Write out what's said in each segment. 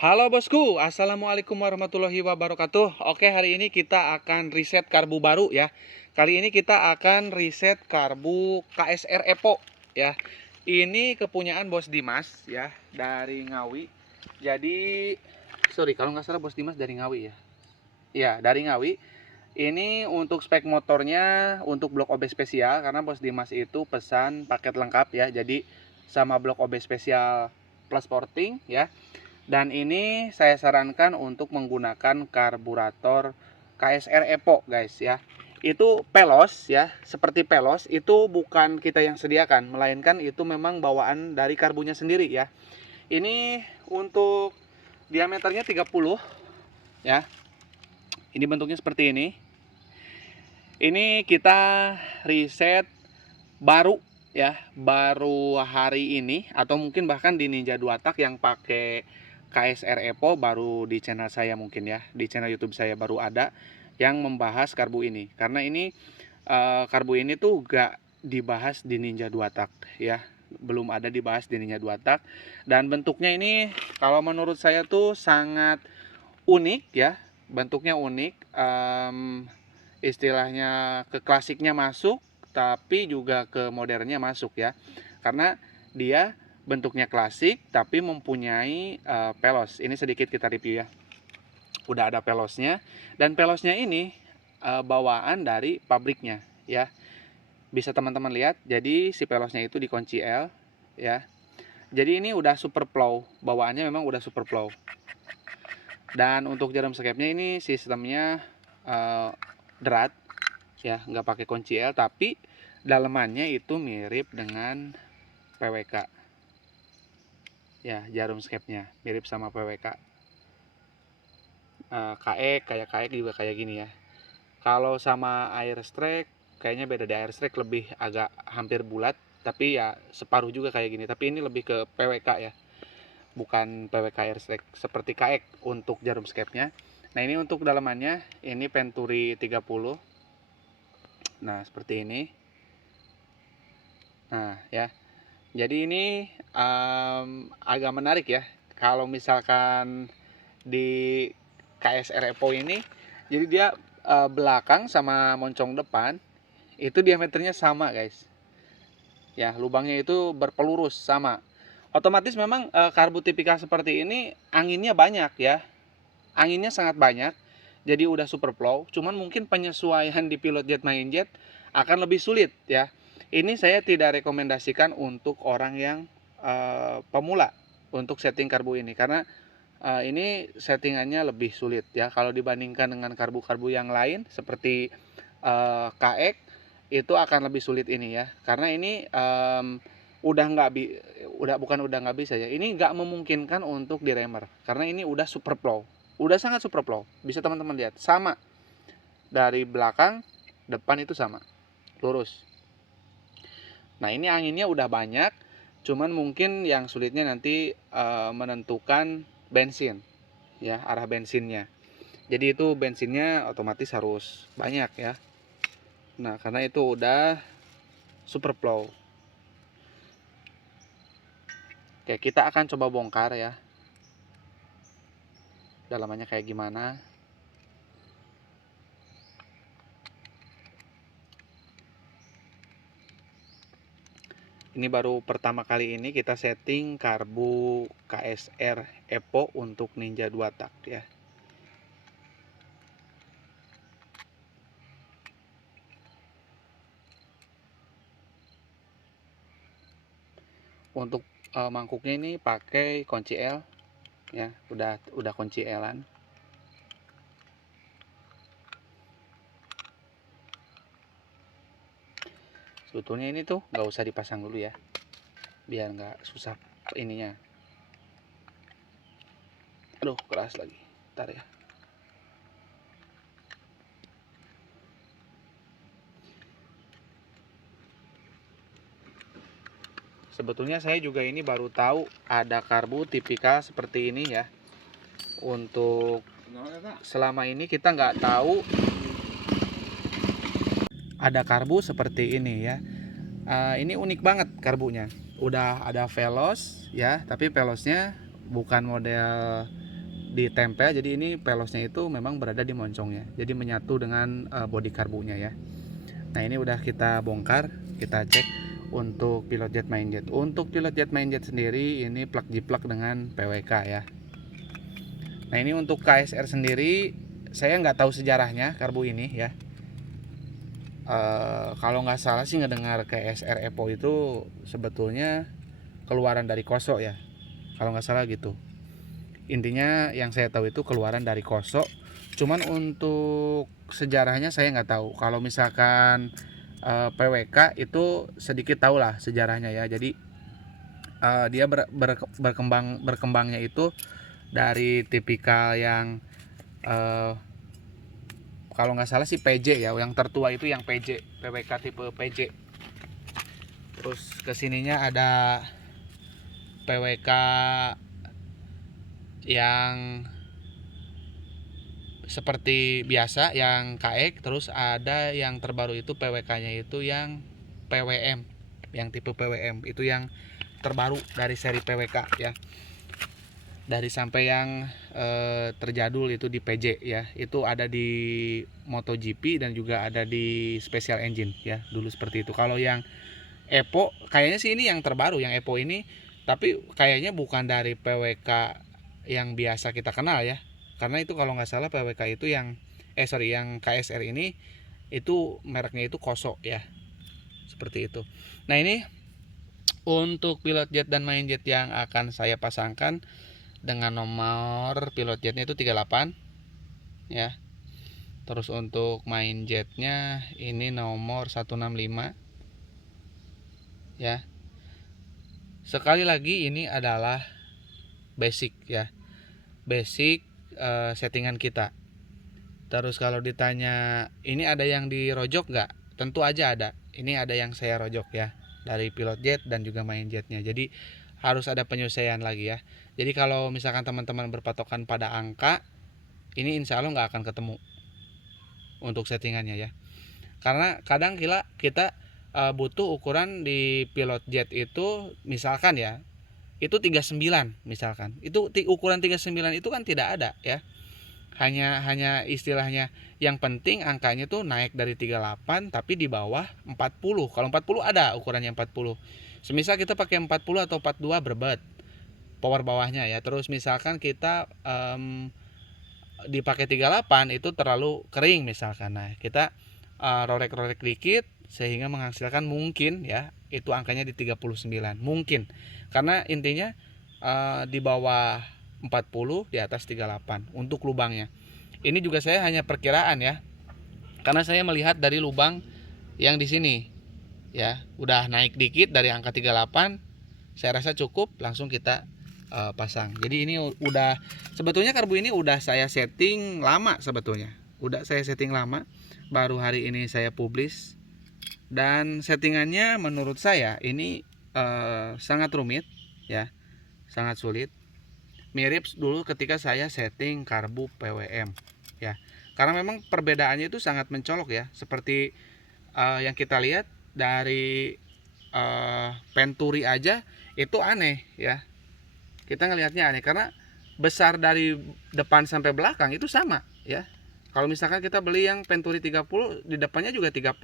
Halo bosku, assalamualaikum warahmatullahi wabarakatuh. Oke, hari ini kita akan riset karbu baru ya. Kali ini kita akan riset karbu KSR Epo ya. Ini kepunyaan Bos Dimas ya, dari Ngawi. Jadi, sorry kalau nggak salah Bos Dimas dari Ngawi ya. Ya, dari Ngawi. Ini untuk spek motornya untuk blok OB spesial karena Bos Dimas itu pesan paket lengkap ya. Jadi sama blok OB spesial plus porting ya. Dan ini saya sarankan untuk menggunakan karburator KSR Epo guys ya. Itu pelos ya, seperti pelos itu bukan kita yang sediakan, melainkan itu memang bawaan dari karbunya sendiri ya. Ini untuk diameternya 30 ya. Ini bentuknya seperti ini. Ini kita riset baru ya, baru hari ini atau mungkin bahkan di Ninja 2 Tak yang pakai KSR Epo baru di channel saya mungkin ya, di channel YouTube saya baru ada yang membahas karbu ini. Karena ini karbu ini tuh gak dibahas di Ninja 2 Tak ya, belum ada dibahas di Ninja 2 Tak. Dan bentuknya ini kalau menurut saya tuh sangat unik ya, bentuknya unik, istilahnya ke klasiknya masuk tapi juga ke modernnya masuk ya, karena dia bentuknya klasik tapi mempunyai pelos. Ini sedikit kita review ya, udah ada pelosnya, dan pelosnya ini bawaan dari pabriknya ya, bisa teman-teman lihat. Jadi si pelosnya itu dikunci L ya, jadi ini udah super plow, bawaannya memang udah super plow. Dan untuk jarum skepnya ini sistemnya drat ya, nggak pakai kunci L, tapi dalemannya itu mirip dengan PWK ya, jarum skepnya mirip sama PWK. KX kayak KX juga kayak gini ya. Kalau sama air strike kayaknya beda, di air strike lebih agak hampir bulat, tapi ya separuh juga kayak gini, tapi ini lebih ke PWK ya, bukan PWK air strike seperti KX untuk jarum skepnya. Nah ini untuk dalamannya, ini Venturi 30. Nah seperti ini. Nah ya, jadi ini agak menarik ya. Kalau misalkan di KSR Epo ini, jadi dia belakang sama moncong depan itu diameternya sama guys. Ya, lubangnya itu berpelurus sama. Otomatis memang karbu tipikal seperti ini anginnya banyak ya. Anginnya sangat banyak. Jadi udah super plow, cuman mungkin penyesuaian di pilot jet main jet akan lebih sulit ya. Ini saya tidak rekomendasikan untuk orang yang pemula untuk setting karbu ini, karena ini settingannya lebih sulit ya kalau dibandingkan dengan karbu-karbu yang lain seperti KX. Itu akan lebih sulit ini ya, karena ini udah nggak bisa ya, ini nggak memungkinkan untuk diremer karena ini udah super plow, udah sangat super plow. Bisa teman-teman lihat sama, dari belakang depan itu sama lurus. Nah ini anginnya udah banyak, cuman mungkin yang sulitnya nanti menentukan bensin ya, arah bensinnya. Jadi itu bensinnya otomatis harus banyak ya. Nah karena itu udah super plow. Oke, kita akan coba bongkar ya, dalamannya kayak gimana. Ini baru pertama kali ini kita setting karbu KSR Epo untuk Ninja 2 Tak ya. Untuk mangkuknya ini pakai kunci L ya, udah kunci L-an. Sebetulnya ini tuh nggak usah dipasang dulu ya, biar nggak susah ininya. Aduh keras lagi, ntar ya. Sebetulnya saya juga ini baru tahu ada karbu tipikal seperti ini ya. Untuk selama ini kita nggak tahu ada karbu seperti ini ya. Ini unik banget karbunya. Udah ada velos ya, tapi velosnya bukan model ditempel, jadi ini pelosnya itu memang berada di moncongnya, jadi menyatu dengan bodi karbunya ya. Nah ini udah kita bongkar, kita cek untuk pilot jet main jet. Untuk pilot jet main jet sendiri ini plug jiplak dengan PWK ya. Nah ini untuk KSR sendiri saya nggak tahu sejarahnya karbu ini ya. Kalau nggak salah sih ngedengar KSR Epo itu sebetulnya keluaran dari Koso ya, kalau nggak salah gitu. Intinya yang saya tahu itu keluaran dari Koso. Cuman untuk sejarahnya saya nggak tahu. Kalau misalkan PWK itu sedikit tahu lah sejarahnya ya. Jadi dia berkembangnya itu dari tipikal yang kalau nggak salah sih PJ ya, yang tertua itu yang PJ, PWK tipe PJ. Terus kesininya ada PWK yang seperti biasa yang KX, terus ada yang terbaru itu PWK-nya itu yang PWM, yang tipe PWM itu yang terbaru dari seri PWK ya. Dari sampai yang terjadul itu di PJ ya, itu ada di MotoGP dan juga ada di Special Engine ya, dulu seperti itu. Kalau yang Epo kayaknya sih ini yang terbaru, yang Epo ini, tapi kayaknya bukan dari PWK yang biasa kita kenal ya, karena itu kalau nggak salah PWK itu yang yang KSR ini itu mereknya itu Koso ya, seperti itu. Nah ini untuk pilot jet dan main jet yang akan saya pasangkan dengan nomor pilot jetnya itu 38 ya. Terus untuk main jetnya ini nomor 165 ya. Sekali lagi ini adalah basic ya, basic settingan kita. Terus kalau ditanya ini ada yang dirojok nggak, tentu aja ada. Ini ada yang saya rojok ya, dari pilot jet dan juga main jetnya. Jadi harus ada penyesuaian lagi ya. Jadi kalau misalkan teman-teman berpatokan pada angka, ini insya Allah nggak akan ketemu untuk settingannya ya. Karena kadang kita butuh ukuran di pilot jet itu misalkan ya, itu 39 misalkan. Itu ukuran 39 itu kan tidak ada ya. Hanya istilahnya yang penting angkanya tuh naik dari 38 tapi di bawah 40. Kalau 40 ada ukurannya 40. Semisal kita pakai 40 atau 42 berbet power bawahnya ya. Terus misalkan kita dipakai 38 itu terlalu kering misalkan. Nah, kita rorek-rorek dikit sehingga menghasilkan mungkin ya itu angkanya di 39. Mungkin. Karena intinya di bawah 40, di atas 38 untuk lubangnya. Ini juga saya hanya perkiraan ya. Karena saya melihat dari lubang yang di sini ya, udah naik dikit dari angka 38, saya rasa cukup langsung kita pasang. Jadi ini udah sebetulnya karbu ini udah saya setting lama sebetulnya. Udah saya setting lama, baru hari ini saya publish. Dan settingannya menurut saya ini sangat rumit ya, sangat sulit. Mirip dulu ketika saya setting karbu PWM ya. Karena memang perbedaannya itu sangat mencolok ya, seperti yang kita lihat dari Venturi aja itu aneh ya. Kita ngelihatnya aneh karena besar dari depan sampai belakang itu sama ya. Kalau misalkan kita beli yang Venturi 30, di depannya juga 30.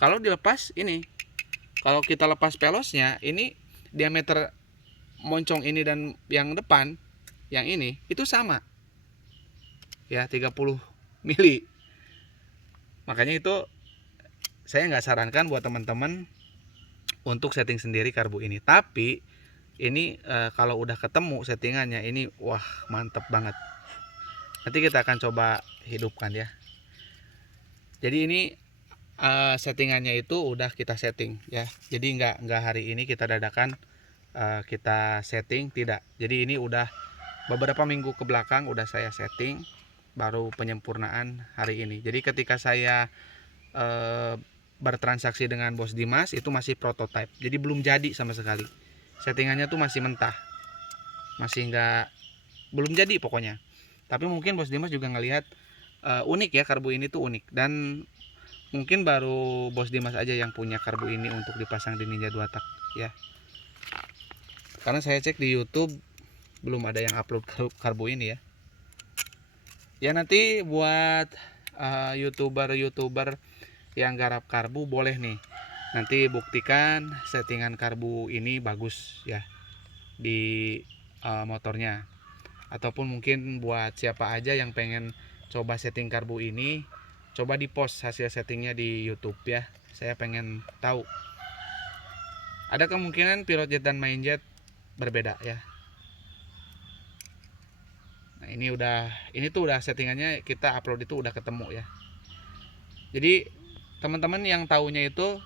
Kalau dilepas ini, kalau kita lepas pelosnya, ini diameter moncong ini dan yang depan, yang ini itu sama ya, 30 mili. Makanya itu saya nggak sarankan buat teman-teman untuk setting sendiri karbu ini. Tapi ini kalau udah ketemu settingannya ini wah mantep banget. Nanti kita akan coba hidupkan ya. Jadi ini settingannya itu udah kita setting ya. Jadi nggak hari ini kita dadakan kita setting, tidak. Jadi ini udah beberapa minggu ke belakang udah saya setting, baru penyempurnaan hari ini. Jadi ketika saya bertransaksi dengan Bos Dimas itu masih prototype, jadi belum jadi sama sekali. Settingannya tuh masih mentah, masih belum jadi pokoknya. Tapi mungkin Bos Dimas juga ngelihat unik ya, karbu ini tuh unik. Dan mungkin baru Bos Dimas aja yang punya karbu ini untuk dipasang di Ninja 2 tak ya. Karena saya cek di YouTube belum ada yang upload karbu ini ya. Ya nanti buat youtuber yang garap karbu boleh nih, nanti buktikan settingan karbu ini bagus ya di motornya. Ataupun mungkin buat siapa aja yang pengen coba setting karbu ini, coba di post hasil settingnya di YouTube ya. Saya pengen tahu. Ada kemungkinan pilot jet dan main jet berbeda ya. Nah, ini tuh udah settingannya kita upload itu udah ketemu ya. Jadi teman-teman yang taunya itu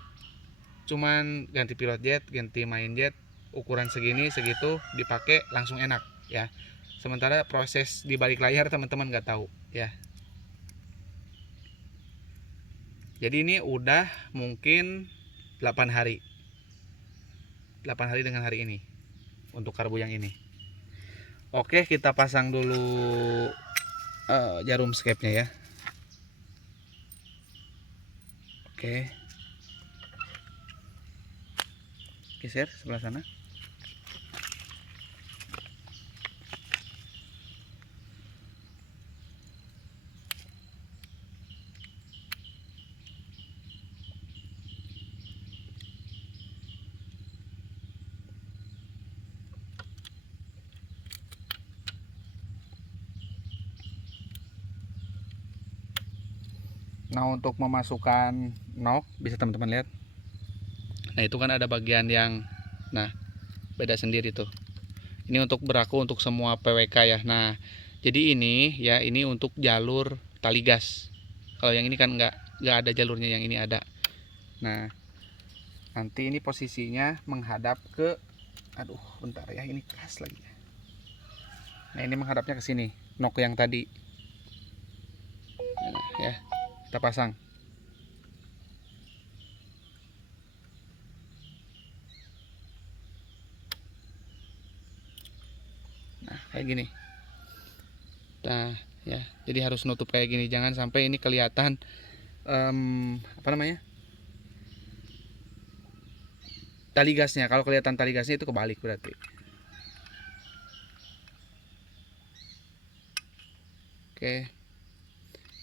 cuman ganti pilot jet, ganti main jet, ukuran segini segitu dipakai langsung enak ya. Sementara proses di balik layar teman-teman nggak tahu ya. Jadi ini udah mungkin 8 hari. 8 hari dengan hari ini untuk karbu yang ini. Oke, kita pasang dulu jarum skepnya ya. Oke. Geser sebelah sana. Nah, untuk memasukkan nok bisa teman-teman lihat. Nah, itu kan ada bagian yang beda sendiri tuh. Ini untuk berlaku untuk semua PWK ya. Nah, jadi ini ya, ini untuk jalur tali gas. Kalau yang ini kan nggak ada jalurnya, yang ini ada. Nah, nanti ini posisinya menghadap ke, aduh bentar ya, ini keras lagi. Nah, ini menghadapnya ke sini, nok yang tadi. Nah, ya, kita pasang. Nah, kayak gini. Nah, ya, jadi harus nutup kayak gini, jangan sampai ini kelihatan apa namanya, tali gasnya. Kalau kelihatan tali gasnya itu kebalik berarti. Oke,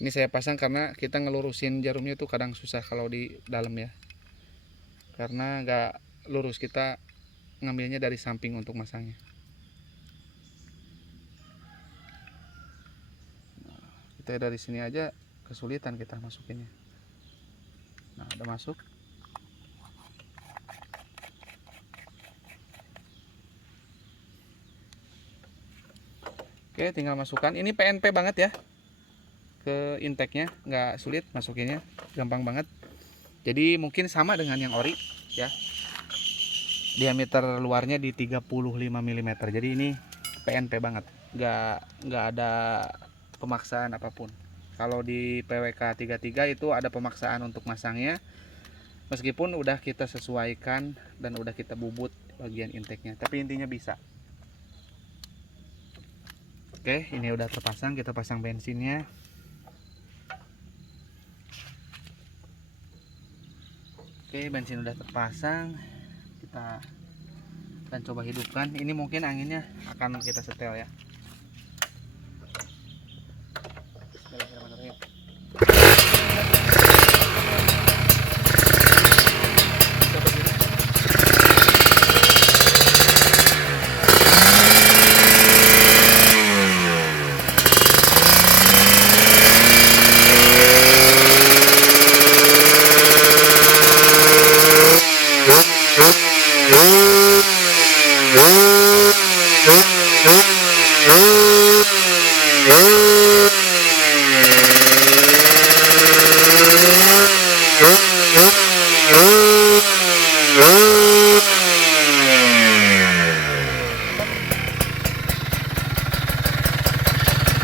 ini saya pasang karena kita ngelurusin jarumnya tuh kadang susah kalau di dalam ya, karena nggak lurus, kita ngambilnya dari samping untuk masangnya. Kita dari sini aja kesulitan kita masukinnya. Nah, udah masuk. Oke, tinggal masukkan. Ini PNP banget ya, ke intake-nya nggak sulit masukinnya, gampang banget. Jadi mungkin sama dengan yang ori ya, diameter luarnya di 35 mm. Jadi ini PNP banget, nggak ada pemaksaan apapun. Kalau di PWK 33 itu ada pemaksaan untuk masangnya, meskipun udah kita sesuaikan dan udah kita bubut bagian intake-nya, tapi intinya bisa. Oke, ini udah terpasang, kita pasang bensinnya. Oke, bensin udah terpasang, kita akan coba hidupkan. Ini mungkin anginnya akan kita setel ya.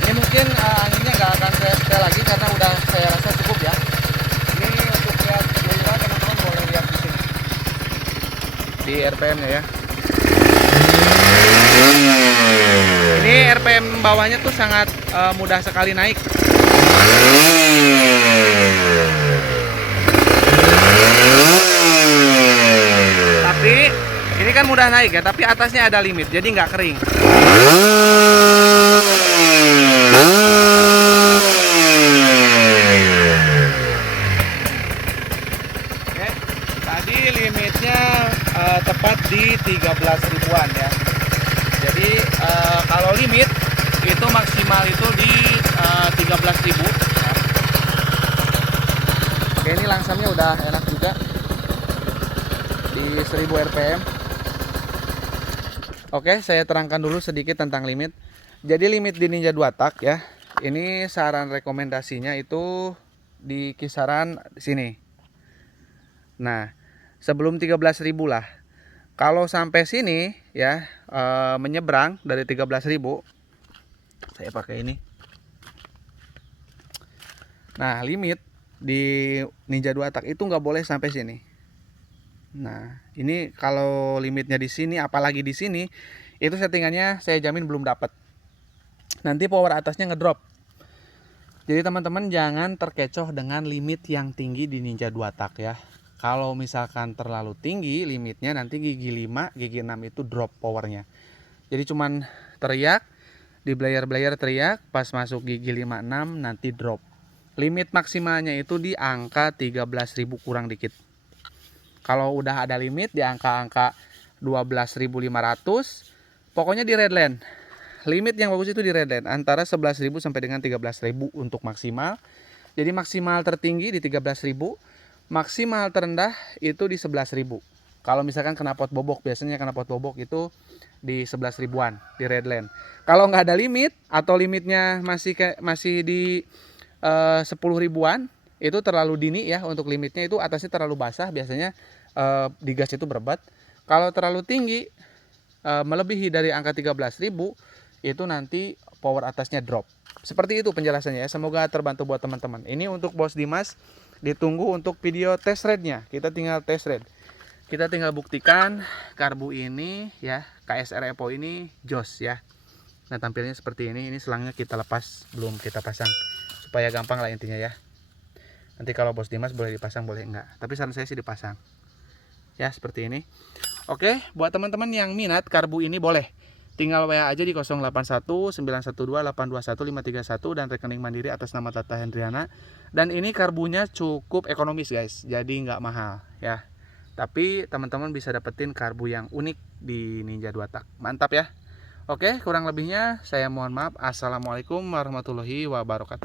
Ini mungkin anginnya nggak akan saya setel lagi karena udah saya rasa cukup ya. Ini untuk lihat giliran, teman-teman boleh lihat di sini di RPM-nya ya. Ini RPM bawahnya tuh sangat mudah sekali naik. Tapi ini kan mudah naik ya, tapi atasnya ada limit, jadi nggak kering. udah enak juga di 1000 rpm. Oke, saya terangkan dulu sedikit tentang limit. Jadi limit di Ninja 2 tak ya, ini saran rekomendasinya itu di kisaran sini. Nah, sebelum 13.000 lah. Kalau sampai sini ya, menyeberang dari 13.000, saya pakai ini. Nah, limit di Ninja 2 tak itu nggak boleh sampai sini. Nah, ini kalau limitnya di sini, apalagi di sini, itu settingannya saya jamin belum dapat. Nanti power atasnya ngedrop. Jadi teman-teman jangan terkecoh dengan limit yang tinggi di Ninja 2 tak ya. Kalau misalkan terlalu tinggi limitnya, nanti gigi 5, gigi 6 itu drop powernya. Jadi cuman teriak, di blayer-blayer teriak, pas masuk gigi 5, 6 nanti drop. Limit maksimalnya itu di angka 13.000 kurang dikit. Kalau udah ada limit di angka-angka 12.500, pokoknya di redline. Limit yang bagus itu di redline antara 11.000 sampai dengan 13.000 untuk maksimal. Jadi maksimal tertinggi di 13.000, maksimal terendah itu di 11.000. Kalau misalkan knalpot bobok, biasanya knalpot bobok itu di 11 ribuan di redline. Kalau nggak ada limit atau limitnya masih di 10 ribuan, itu terlalu dini ya untuk limitnya, itu atasnya terlalu basah, biasanya digas itu berebat. Kalau terlalu tinggi melebihi dari angka 13.000, itu nanti power atasnya drop. Seperti itu penjelasannya ya. Semoga terbantu buat teman-teman. Ini untuk Bos Dimas, ditunggu untuk video test ride-nya. Kita tinggal test ride. Kita tinggal buktikan karbu ini ya, KSR Epo ini jos ya. Nah, tampilnya seperti ini. Ini selangnya kita lepas, belum kita pasang, supaya gampang lah intinya ya. Nanti kalau Bos Dimas boleh dipasang, boleh enggak, tapi saran saya sih dipasang ya, seperti ini. Oke, buat teman-teman yang minat karbu ini boleh tinggal WA aja di 081 912 821 531 dan rekening mandiri atas nama Tata Hendriana. Dan ini karbunya cukup ekonomis guys, jadi nggak mahal ya. Tapi teman-teman bisa dapetin karbu yang unik di Ninja 2 tak. Mantap ya. Oke, kurang lebihnya saya mohon maaf. Assalamualaikum warahmatullahi wabarakatuh.